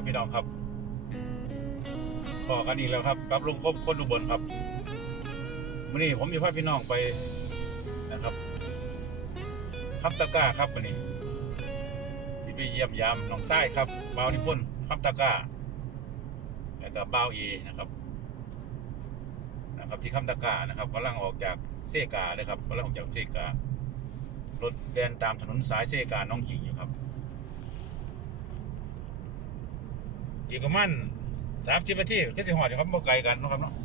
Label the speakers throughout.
Speaker 1: พี่น้องครับพอกันอีกแล้วครับกับลุงคมคนอุบลครับวันนี้ผมจะพาพี่น้องไปนะครับคำตะก้าครับวันนี้ที่ไปเยี่ยมยามหนองทรายครับบ่าวนิพนธ์คำตะก้าแล้วก็บ่าวเอนะครับที่คำตะก้านะครับกำลังออกจากเซกาเลยครับกำลังออกจากเซการถเดินตามถนนสายเซกาน้องหิ่งอยู่ครับอีกประมาณ30 นาทีก็สิหอดอยู่ครับบ่ไกลกันนะครับเนาะ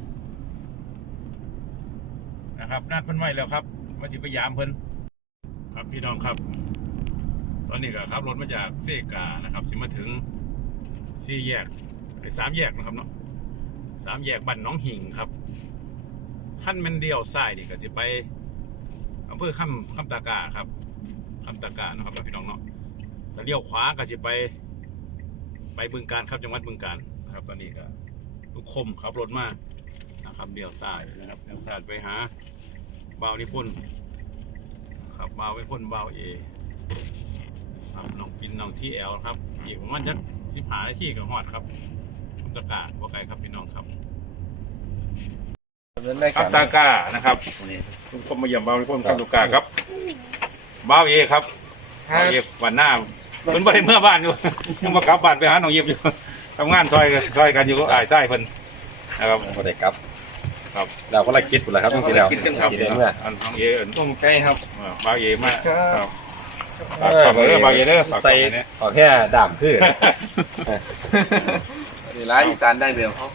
Speaker 1: นะครับนัดเพิ่นไว้แล้วครับมาสิพยายามเพิ่นครับพี่น้องครับตอนนี้ก็ขับรถมาจากเซกานะครับสิมาถึง4 แยก3 แยกนะครับเนาะ3 แยกบ้านน้องหิ่งครับขั้นมันเดียวซ้ายนี่ก็จะไปอำเภอคำตากาครับคำตากานะครับพี่น้องเนาะแต่เลี้ยวขวาก็จะไปบึงกาฬครับจังหวัดบึงกาฬนะครับตอนนี้ก็ลูกคมขับรถมานะครับเลี้ยวซ้ายนะครับเลี้ยวซ้ายไปหาบ่าวนิพนธ์ครับบ่าวนิพนธ์บ่าวเอครับน้องกินน้องที่แอลครับอีกประมาณจะ15 นาทีก็ฮอดครับคำตากาบ่ไกลครับพี่น้องครับคำตากานะครับนี่ลูกคมมาเยี่ยมบ่าวนิพนธ์คำตากาครับบ่าวเอครับบ่าวเอวันหน้าเพิ่นบ่ได้เมื่อบ้านอยู่ยังมากลับบ้านไปหาน้องเย็บอยู่ทำงานซอยกันอยู่ก็อ้ายใต้เพิ่นนะครับ
Speaker 2: บ่ได้กลับครับเราก็ละคิดพุ่นล่ะครับต้องสิแล้วคิดเมื่อ
Speaker 1: อันน้องเอ
Speaker 2: ต้องใกล้ครับ
Speaker 1: บ่าวเอมาครับฝากเด้อบ่าวเอเด้อฝากเนี่ย
Speaker 2: ขอแค่ด่ามคือ
Speaker 3: นี่ร้านอีสานดั้งเดิมเขา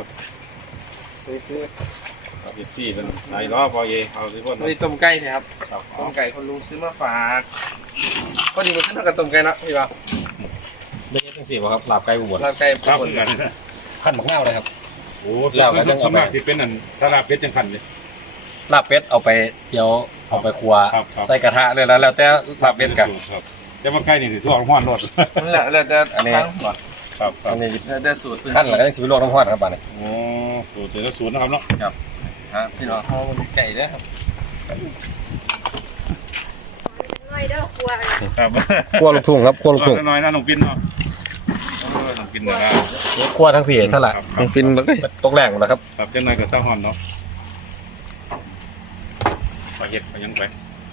Speaker 1: ครับที่เป็นนายล้อบ่าวเอเอาสิพ่น
Speaker 3: นี่ต้มไก่นะครับต้มไก่คนลุงซื้อมาฝากพอดีมันขึ้นเท่ากับต้มไก่เนาะพี่บ่าว
Speaker 2: ได้เฮ็ดจังซี่บ่ครับลาบไก่อุบล
Speaker 3: ลาบไก่
Speaker 1: ครับ
Speaker 3: อุบล
Speaker 1: กัน
Speaker 2: ขั้นบักนาวเลยครับ
Speaker 1: โอ้แล้วก็จังเอาไปที่เป็นอันถ้าลาบเป็ดจังคั่นเลย
Speaker 2: ลาบเป็ดเอาไปเจียวเอาไปคั่วใส่กระทะเลยแล้วแต่ลาบเป็ดกัน
Speaker 1: ครับจะมาใกล้นี่สิทั่วห้อนรส
Speaker 3: แล้วแต่
Speaker 2: อันนี้
Speaker 1: ครับ
Speaker 2: อันนี้
Speaker 3: แต่สูตร
Speaker 2: ขั้นแล้วก็ยังสิไปลวกน้ำร้อนครับบัดนี้
Speaker 1: โอ้สูตรแต่สูตรนะครับเนาะ
Speaker 3: ครับพี่น้องเฮาไก่เด้อครับ
Speaker 2: คั่วลูกทุ่งครับคั่วลูกทุ่ง
Speaker 1: น้อยนะน้องปิ่นเนาะน้องปิ่นนะครับ
Speaker 2: คั่วทั้งพี่เท่าไหร่
Speaker 3: น้องปิ่นแล้วก็
Speaker 2: ตกแรงหมดแล้วครับ
Speaker 1: ครับจังหน่อยก็ซ่าฮ้อนเนาะไปเฮ็ดไปยังไป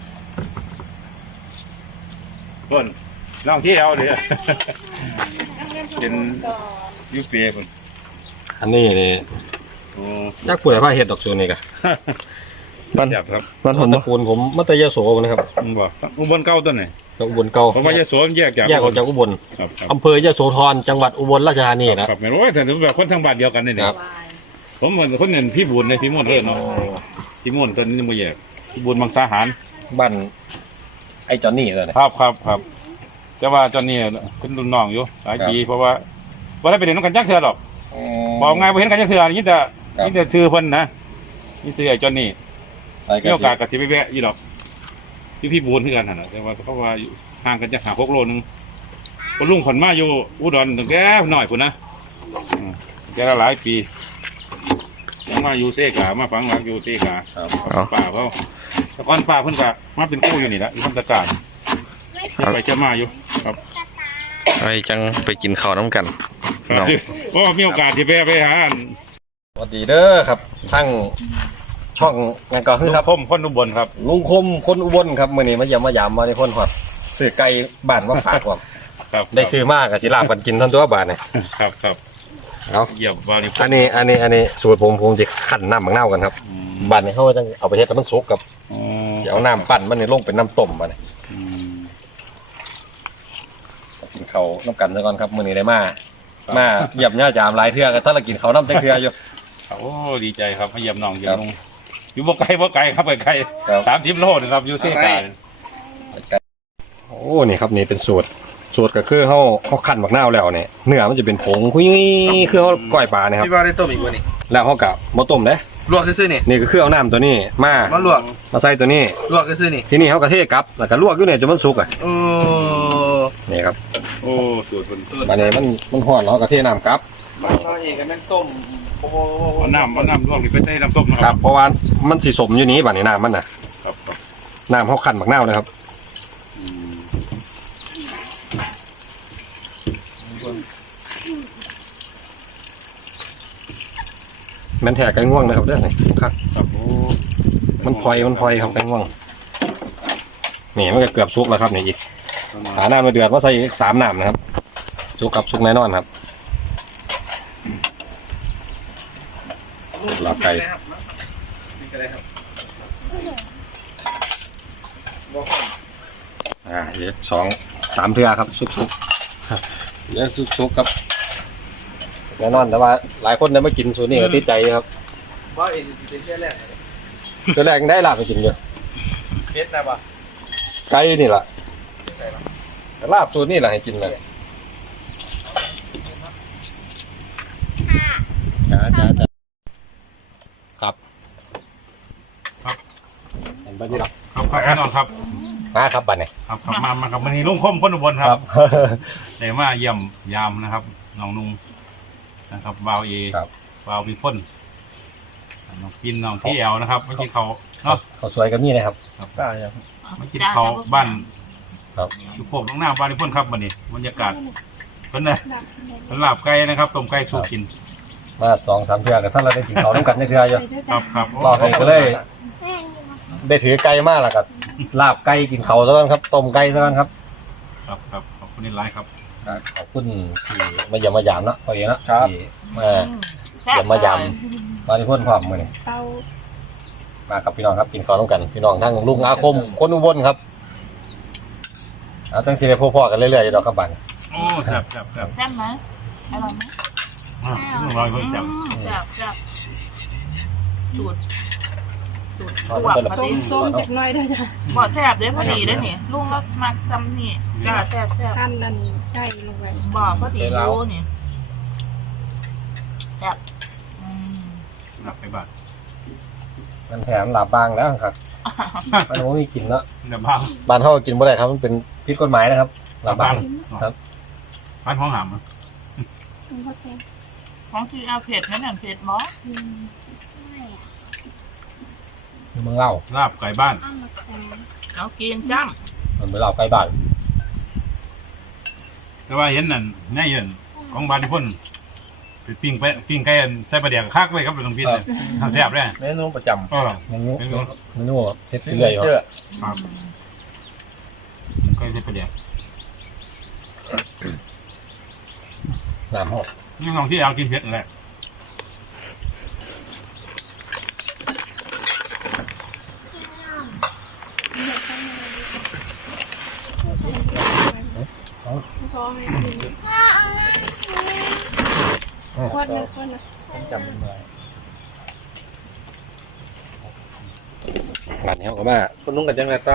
Speaker 1: ต้นน้องที่เอาเด้อเป็นยูเปียพุ่น
Speaker 2: อันนี้นี่
Speaker 1: โอ้
Speaker 2: อยากพูดให้พาเฮ็ดดอกโซนี่ก็
Speaker 3: บ้าน
Speaker 1: ครับ
Speaker 2: บ้านผมตระกูลผมมัตยโสนะครับ
Speaker 1: บ่อุบลเก่าต้นไหน
Speaker 2: อุบลเก่า
Speaker 1: ผมว่ายโสแยกอ
Speaker 2: อกจากอุบลอำเภอยโสธรจังหวัดอุบลราชธานีนะครับ
Speaker 1: ไม่รู้แต่แบบคนทางบ้านเดียวกันนี่เนี่ยผมเหมือนคนเห็นพี่บุญในพี่ม่วนเนาะพี่ม่วนตอนนี้ยังไม่แยกพี่บุญบางสาหาร
Speaker 2: บ้านไอ้จอนนี่เลย
Speaker 1: ครับแต่ว่าจอนนี่เป็นรุ่นน้องอยู่หลายปีเพราะว่าได้ไปเรียนกันจักเทื่อหรอกบอกไงบ่เห็นกันจักเทื่อนี่แต่ชื่อเพิ่นนะนี่ชื่อไอ้จอนนี่มีโอกาสกับสิไปแวะอยู่ดอกที่พี่บุญคือกันน่ะแต่ว่าเขาว่าห่างกันจะ6 โลนึงคนลุงขนมาอยู่อุดรตั้งแต่น้อยพุ่นนะแกหลายปีมาอยู่เซกามาฝังหลังอยู่เซกาป่าเขาแต่ก่อนป่าเพิ่นก็มาเป็นกู้อยู่นี่ละอยู่คำตะการไปเจ้ามาอยู่ครับ
Speaker 3: ไปจังไปกินข้าวน้ำกัน
Speaker 1: ครับเพราะมีโอกาสที่ไปหา
Speaker 2: สวัสดีเด้อครับทั้งช่องงานก่อขึ้นครับ
Speaker 1: ผมคนอุบลครับ
Speaker 2: ลุงคมคนอุบลครับมื้อนี้มาเยี่ยมมายามมาในคนฮอดซื้อไก่บ้านมาฝากครับได้ซื้อมากก็สิลาบกันกินทั้งตัวบาทนี่
Speaker 1: ครับ
Speaker 2: เอา
Speaker 1: เยี่ยมว่านี่
Speaker 2: อันนี้สูตรผมจะคั่นน้ำมะนาวกันครับบ้านนี้เฮาจังเอาไปเฮ็ดให้มันสุกกับสิเอาน้ำปั่นมันนี่ลงเป็นน้ำต้มบัดนี้กินข้าวน้ำกันซะก่อนครับมื้อนี้ได้มาเยี่ยมญาติยามหลายเทื่อก็ถ้าเรากินข้าวน้ำจังเทื่ออยู่
Speaker 1: โอ้ดีใจครับมาเยี่ยมน้องเยี่ยมลุงอยู่บ่ไกลครับไกล30 โลนะครับอยู่เซกา
Speaker 2: โอ้นี่ครับนี่เป็นสูตรก็คือเขาคั่นบักนาวแล้วเนี่ยเนื้อมันจะเป็นผงคุยคือเขาก้อยปลาเนี่ยครับ
Speaker 3: พี่บ่าวได้ต้มอีกบ่นี่
Speaker 2: แล้วเขากับมาต้มเด้
Speaker 3: ลวกซื่อนี่
Speaker 2: นี่ก็คือเอาน้ำตัวนี้มา
Speaker 3: ลวก
Speaker 2: มาใส่ตัวนี้
Speaker 3: ลวกซื่อนี่
Speaker 2: ทีนี้เขากระเทศกับแล้วก็ลวกอยู่เนี่ยจนมันสุกอ่ะนี่ครับ
Speaker 1: โอ้สูตรเพิ่น
Speaker 2: อันนี้มันห่อนแล้วกระเทศน้ำกับ
Speaker 3: บ้านเราเองก็แม่นต้ม
Speaker 1: เอาน้ำลวกนี่ไปใส่น้ำต้ม
Speaker 2: นะครับเพราะว่ามันสีสมอยู่นี้บัดนี้น้ำมันน่ะน้ำเขาคั่นบักนาวเลยครับมันแทกไก่ง่วงนะครับเด้อนี่ครับ
Speaker 3: ครับโอ้
Speaker 2: มันพลอยครับไก่ง่วงนี่มันก็เกือบสุกแล้วครับนี่อีกหาน้ำมาเดือดว่าใส่อีก3น้ำนะครับสุกกับสุกแน่นอนครับลาบไก่
Speaker 3: นี่ก็ได้ครับ
Speaker 2: เดี๋ยว2-3เทื่อครับสุกๆเดี๋ยวสุกๆครับแน่นอนแต่ว่าหลายคนได้มากินสูตรนี้ก็ติดใจครับ
Speaker 3: ว่าเอ็นเป็นแค่แรก
Speaker 2: ตัวแรกยังได้ลาบไปกินอยู่
Speaker 3: เพชรนะป่ะ
Speaker 2: ไก่นี่แหละ
Speaker 3: ใส่เนาะ
Speaker 2: ลาบสูตรนี่แหละให้กินเลยจ้าครับ
Speaker 1: ครับ
Speaker 2: เห็นบ้านนี่หรอ
Speaker 1: ครับพี่น้องครับ
Speaker 2: มาครับบ้านนี่
Speaker 1: ครับมาครับวันนี้ลุงคมคนอุบลครับเดี๋ยวมาเยี่ยมยามนะครับน้องนุ่งนะครับวาวเอ
Speaker 2: ครับ
Speaker 1: วาวมีพ่นน้องกินน้องที่แอลนะครับเมื่อกี้เขาเนาะ
Speaker 2: เขาสวยกับนี่นะครับ
Speaker 3: ได้ครับ
Speaker 1: เมื่อกี้เขาบ้าน
Speaker 2: ครับ
Speaker 1: อยู่โคกน้องหน้าบ้านมีพ่นครับวันนี้บรรยากาศเพิ่นเลยเพิ่นลาบไก่นะครับต้มไก่สู้กิน
Speaker 2: มา2-3เทื่อกันถ้าเราได้กินเขาต้องกันในเทื่ออยู่
Speaker 1: ครับ
Speaker 2: รอบนี้ก็เลย ได้ถือไก่มากแล้วก็ลาบไก่กินเขาซะกันครับต้มไก่ซะกันครับ
Speaker 1: ครับขอบคุณนี่ไลฟ์ครับ
Speaker 2: ขอบคุณที่มาเยี่ยมมายามเนาะพอเองเนาะที่มาเยี่ยมมายามมาที่พ่นพร้อมมื้อนี้มากับพี่น้องครับกินข้าวต้องกันพี่น้องทั้งลุงอาคมคนอุบลครับเอาจังสิได้พ่อๆกันเรื่อยๆอยู่ดอกครับบัด
Speaker 1: โอ้แซ่บ
Speaker 4: แซ่บไหมอร่อยไหม
Speaker 1: ลุงร้อยเพิ่งจับ
Speaker 4: แซ่บสูตร
Speaker 2: เอา
Speaker 4: บวก
Speaker 2: ไปละ
Speaker 4: พอดี
Speaker 5: ส้มจากหน้อยได้จ้ะ
Speaker 4: บ่แซ่บเด้อพอดีเด้อนี่ลุงก็มาจำนี่จ้าแซ่บ
Speaker 5: ขั้นอันนี้ใช่ลงไป
Speaker 4: บ่พอดีรู้นี่แซ่บ
Speaker 1: หลับไปบ้าน
Speaker 2: มันแถมลาบบางแล้วครับมันบ่มีกินเนาะ
Speaker 1: เดี๋ยวบ้าน
Speaker 2: บ้านเฮากินบ่ได้ครับมันเป็นผิดกฎหมายนะครับลาบบาง ครับ
Speaker 1: บ้านห้องหาม
Speaker 5: มันก็แค่
Speaker 4: ของที่เอาเผ็ดนั่นน่ะเผ็ดบ่
Speaker 2: เมืองเล่า
Speaker 1: ลาบไก่บ้าน
Speaker 4: เอากินจ้ำ
Speaker 2: มันเป็นเหล่าไก่บ้าน
Speaker 1: แต่ว่าเห็นนั่นแน่เย็นของบ้านที่พ่นไปปิ้งไก่ใส่ปลาเดียกคักเลยครับหลวงพี่เนี่ยทำแซ่บเลย
Speaker 3: เมนูประจำ
Speaker 1: เออ
Speaker 2: เมนูเฮ็ดเรื่อยอยู่
Speaker 3: เจอ
Speaker 1: ครับไก่ใส่ปลาเดียก
Speaker 2: น้ำหก
Speaker 1: นี่น้องที่เอากินเผ็ดแหละ
Speaker 5: พอให้กินคนนะ
Speaker 3: ผมจำไม่ได้
Speaker 2: ร้านนี้เขาก็มา
Speaker 3: คนนุ่งกับจังไรต้า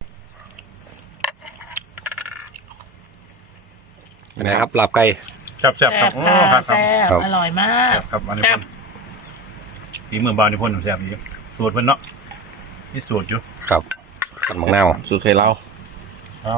Speaker 2: เป็นไงครับลาบไก่
Speaker 1: แซ่บครับโอ้ครับ
Speaker 4: แซ่บ
Speaker 2: ครับ
Speaker 4: อร่อยมา
Speaker 1: แซ่
Speaker 4: ก
Speaker 1: บครับอันนี้พ่นฝีมือบ้านที่พ่นแซ่บดีสูตรเพิ่นเนาะนี่สูตรอยู่
Speaker 2: ครับกันมังนาว
Speaker 3: สูตรเคยเล่า
Speaker 1: อ้าว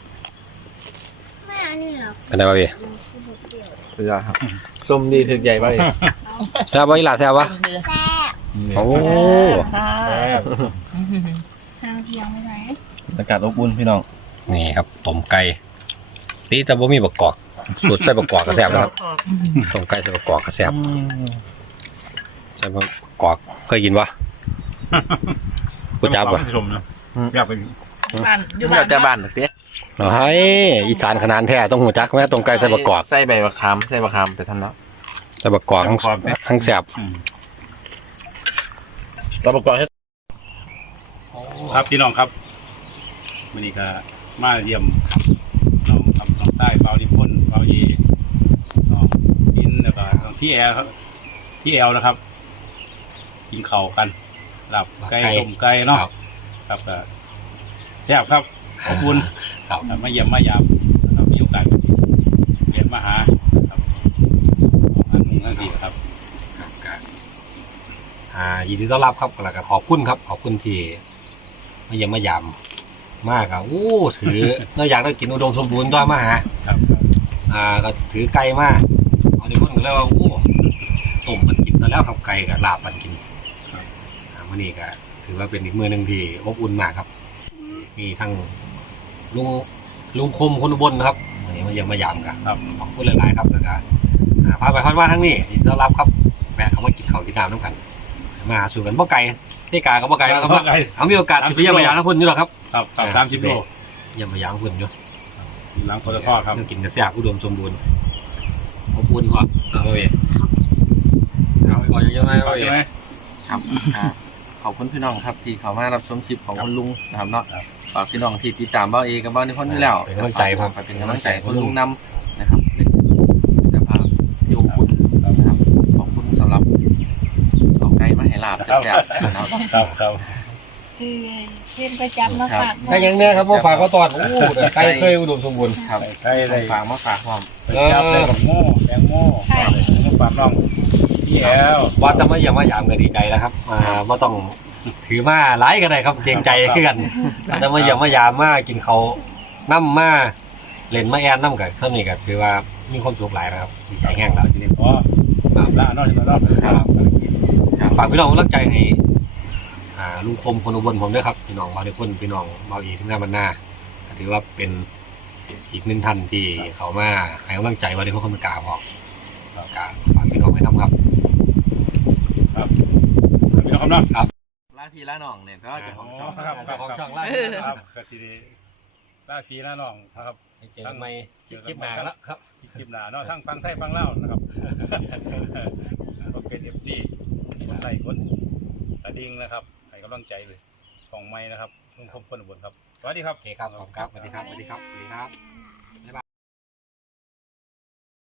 Speaker 2: เป็นไงบ้างพี่
Speaker 3: เสือครับส้มดีถึกใหญ่ไป
Speaker 2: แซ่บบ่อีหล่ะแซ่บบ่โอ้
Speaker 4: ค่ะ
Speaker 5: ทางเที่ยงไม่ไหน
Speaker 3: อากาศอบอุ่นพี่น้อง
Speaker 2: นี่ครับต้มไก่ตีแต่บ่มีบักกอกสูตรใส่บักกอกก็แซ่บนะครับต้มไก่ใส่บักกอกก็แซ่บใส่บักกอกเคยกินปะกูจับปะ
Speaker 1: ชมนะอยากไป
Speaker 4: บ้านอยู่
Speaker 3: นี่
Speaker 4: บ้าน
Speaker 3: เราจะบ้านหรือเตี้ย
Speaker 2: เฮ้ยอีสานขนาดแท้ต้องหูจักแม่ต้มไก่ใส่บักกอก
Speaker 3: ใส่ใบมะขามใส่มะขามไปทำแล้ว
Speaker 2: ใส่บักกอกทั้งแซ่บ
Speaker 3: เราประกอบให้
Speaker 1: ครับพี่น้องครับวันนี้ก็มาเยี่ยมน้องคำน้องใต้เปาดิพ่นเปาเยน้องอินแล้วก็น้องที่แอลครับที่แอลนะครับกินเข่าวกันหลับไก่ต้มไก่เนาะครับก็แซ่บครับขอบคุณ
Speaker 2: ครับ
Speaker 1: มาเยี่ยมมายามนะครับมีโอกาสเยี่ยมมาหาครับอันนุ่งทั้งทีครับ
Speaker 2: ยินดีต้อนรับครับแล้วก็ขอบคุณครับขอบคุณที่มาเยี่ยมมายามมากครับถือ เราอยากได้กินอุดมสมบูรณ์ด้วยมาหา
Speaker 1: ครับ
Speaker 2: ก็ถือไก่มาเอาที่คนก็เลยว่าต้มมันกินแล้วครับไก่กับลาบมันกินมื้อนี้ก็ถือว่าเป็นอีกมื้อหนึงที่อบอุ่นมากครับ มีทั้งลุงคมคนอุบลนะครับวันนี้มาเยี่ยมมายามกัน
Speaker 1: ครับ
Speaker 2: ขอบคุณหลายๆครับแล้วก็พาไปพันว่าทั้งนี้ยินดีต้อนรับครับแวะเขามากินข้าวกินน้ำน้ำกันมาหาสู่กันบ่ไก่เสกากับบ่ไก่นะครับเอามีโอกาสที่ไปเยี่ยมพยานทั้งคนอยู่หรอครับ
Speaker 1: ครับ30 โล
Speaker 2: เยี่ยมพยานคนอยู่
Speaker 1: หลังปตทครับ
Speaker 2: เรื่องกินกระแซบอุดมสมบูรณ์อบอุ่นกว่าเอาไปเอาพอยังไงเอาไป
Speaker 3: ครับขอบคุณพี่น้องครับที่เข้ามารับชมคลิปของคุณลุงนะครับเนาะฝากพี่น้องที่ติดตามเบ้าเอกับเบ้านิพนธ์อยู่แล้ว
Speaker 2: เป็นกำลังใจครับ
Speaker 3: เป็นกำลังใจคุณลุงนำนะครับเป็นมิตรภาพที่อบอุ่นนะครับขอบคุณสำหรับเอาไก่มาให้ลาบแซ่บๆนะครับ
Speaker 1: ครับ
Speaker 5: คือเล่นประจำมาฝาก
Speaker 2: ถ้ายังเนี่ยครับว่าฝากเขาตอนโอ้ไก่เคยอุดมสมบูรณ์
Speaker 3: ครับ
Speaker 1: ใช่ได้
Speaker 3: ฝากมาฝากความ
Speaker 1: จับได้บักโม่แตงโม่ฝากน้องพี่แอล
Speaker 2: ว่าแต่มาเยี่ยมมายามก็ดีใจแล้วครับว่าต้องถือมาหลายก็ได้ครับเกรงใจกันแต่มาเยี่ยมมายามมากินเขาน้ำมาเล่นมาแอนน้ำกับข้าวนี่ก็ถือว่ามีความสุขหลายนะครับดีใจแห้งแล้ว
Speaker 1: ทีนี้พอละนอกที่มารอบ
Speaker 2: ฝากพี่น้องกำลังใจให้ลุงคมคนอุบลผมด้วยครับพี่น้องบางคนพี่น้องเบาอีที่หน้ามันหน้าถือว่าเป็นอีกหนึ่งท่านที่เขามาให้กำลังใจว่าที่พวกคนกล้าบอกกล้าฝากพี่น้องให้ทำครับ
Speaker 1: พี่น้องครับเนาะ
Speaker 3: ลาพี่ลาน้องเนี่ยก็จะของช่อง
Speaker 1: ครับ
Speaker 2: ของช่องล่า
Speaker 1: ครับก็ทีนี้ล่าพี่ล่าน้องครับ
Speaker 2: เจอไม่คลิปหนาแล้วครับ
Speaker 1: คลิปหนาเนาะทั้งฟังไทยฟังเล่าวนะครับก็เป็น FC คนไทยคนตะดิงนะครับให้กำลังใจเลยของไม้นะครับลุงคมคนอุบลครับสวัสดีครับ
Speaker 2: โอเคครับขอบคุณครับสวัสดีครับสวัสดีครับสวัสดีครับ